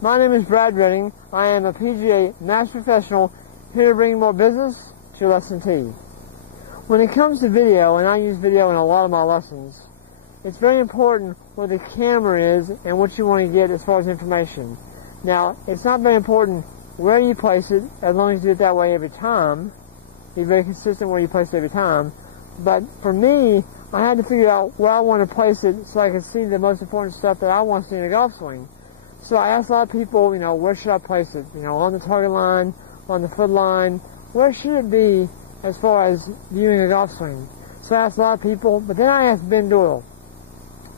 My name is Brad Redding. I am a PGA Master Professional here to bring more business to your lesson tee. When it comes to video, and I use video in a lot of my lessons, it's very important where the camera is and what you want to get as far as information. Now, it's not very important where you place it, as long as you do it that way every time. Be very consistent where you place it every time. But for me, I had to figure out where I want to place it so I could see the most important stuff that I want to see in a golf swing. So I asked a lot of people, where should I place it? On the target line, on the foot line, where should it be as far as viewing a golf swing? So I asked a lot of people, but then I asked Ben Doyle.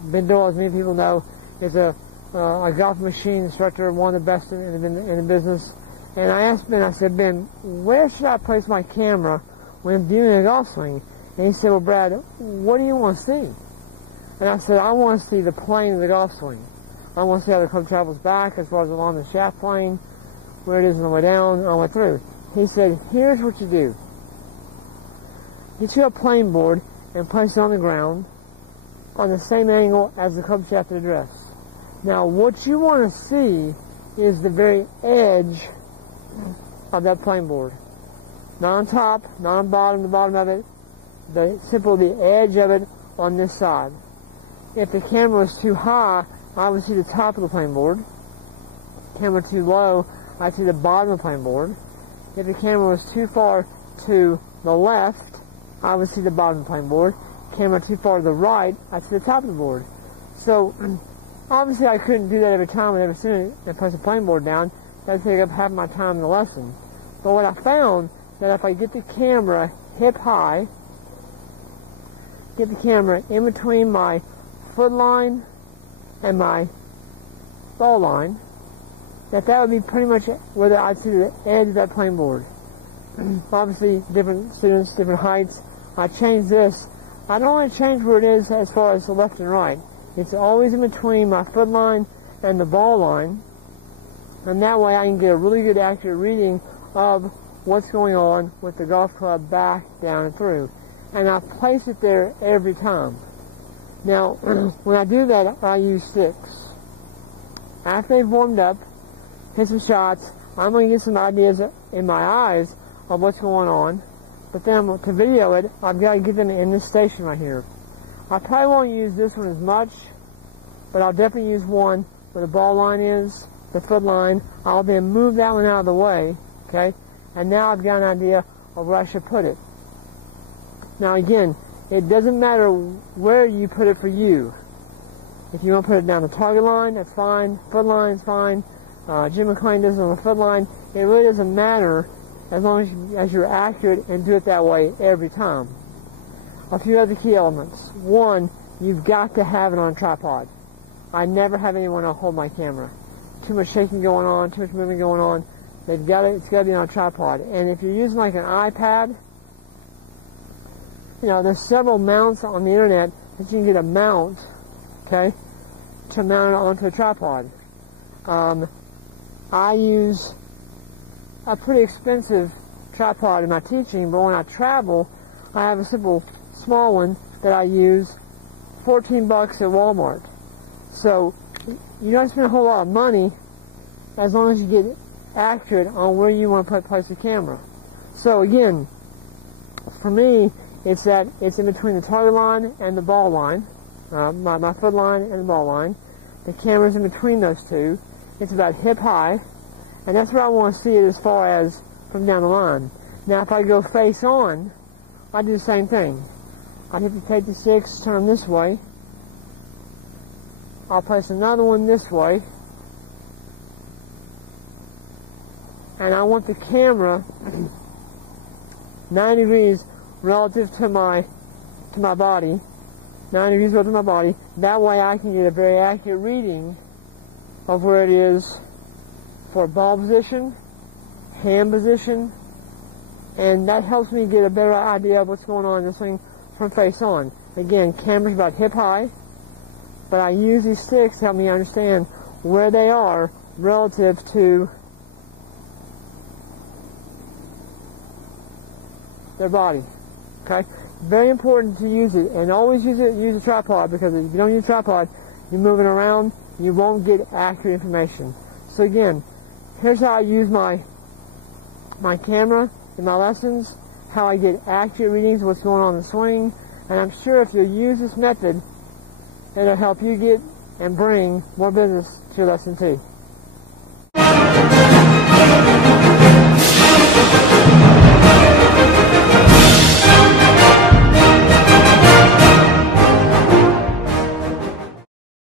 Ben Doyle, as many people know, is a golf machine instructor, one of the best in the business. And I asked Ben, I said, Ben, where should I place my camera when viewing a golf swing? And he said, well, Brad, what do you want to see? And I said, I want to see the plane of the golf swing. I want to see how the club travels back as far as along the shaft plane, where it is on the way down, all the way through. He said, here's what you do. Get you a plane board and place it on the ground on the same angle as the club shaft address. Now, what you want to see is the very edge of that plane board. Not on top, not on bottom, the bottom of it. The edge of it on this side. If the camera was too high, I would see the top of the plane board. Camera too low, I'd see the bottom of the plane board. If the camera was too far to the left, I would see the bottom of the plane board. Camera too far to the right, I'd see the top of the board. So, obviously I couldn't do that every time and every student and place a plane board down. That'd take up half my time in the lesson. But what I found, that if I get the camera hip high, get the camera in between my foot line and my ball line, that would be pretty much where I'd see the edge of that plane board. Obviously, different students, different heights. I changed this. I don't only change where it is as far as the left and right. It's always in between my foot line and the ball line, and that way I can get a really good accurate reading of what's going on with the golf club back, down, and through. And I place it there every time. Now, when I do that, I use sticks. After they've warmed up, hit some shots, I'm going to get some ideas in my eyes of what's going on. But then to video it, I've got to get them in this station right here. I probably won't use this one as much, but I'll definitely use one where the ball line is, the foot line. I'll then move that one out of the way, okay? And now I've got an idea of where I should put it. Now again, it doesn't matter where you put it for you. If you want to put it down the target line, that's fine. Foot line is fine. Jim McLean does it on the foot line. It really doesn't matter as long as you're accurate and do it that way every time. A few other key elements. One, you've got to have it on a tripod. I never have anyone hold my camera. Too much shaking going on, too much movement going on. It's got to be on a tripod. And if you're using like an iPad, there's several mounts on the internet that you can get a mount, okay, to mount it onto a tripod. I use a pretty expensive tripod in my teaching, but when I travel, I have a simple small one that I use, $14 at Walmart. So you don't spend a whole lot of money as long as you get accurate on where you want to place the camera. So again, for me, it's in between the target line and the ball line, my foot line and the ball line. The camera's in between those two. It's about hip high, and that's where I want to see it as far as from down the line. Now, if I go face on, I do the same thing. I have to take the sticks, turn them this way. I'll place another one this way, and I want the camera 90 degrees relative to my body, 90 degrees relative to my body. That way I can get a very accurate reading of where it is for ball position, hand position, and that helps me get a better idea of what's going on in this thing from face on. Again, camera's about hip high, but I use these sticks to help me understand where they are relative to their body. Okay? Very important to use it, and always use a tripod, because if you don't use a tripod, you're moving around, you won't get accurate information. So again, here's how I use my camera in my lessons, how I get accurate readings of what's going on in the swing, and I'm sure if you use this method, it'll help you get and bring more business to your lesson too.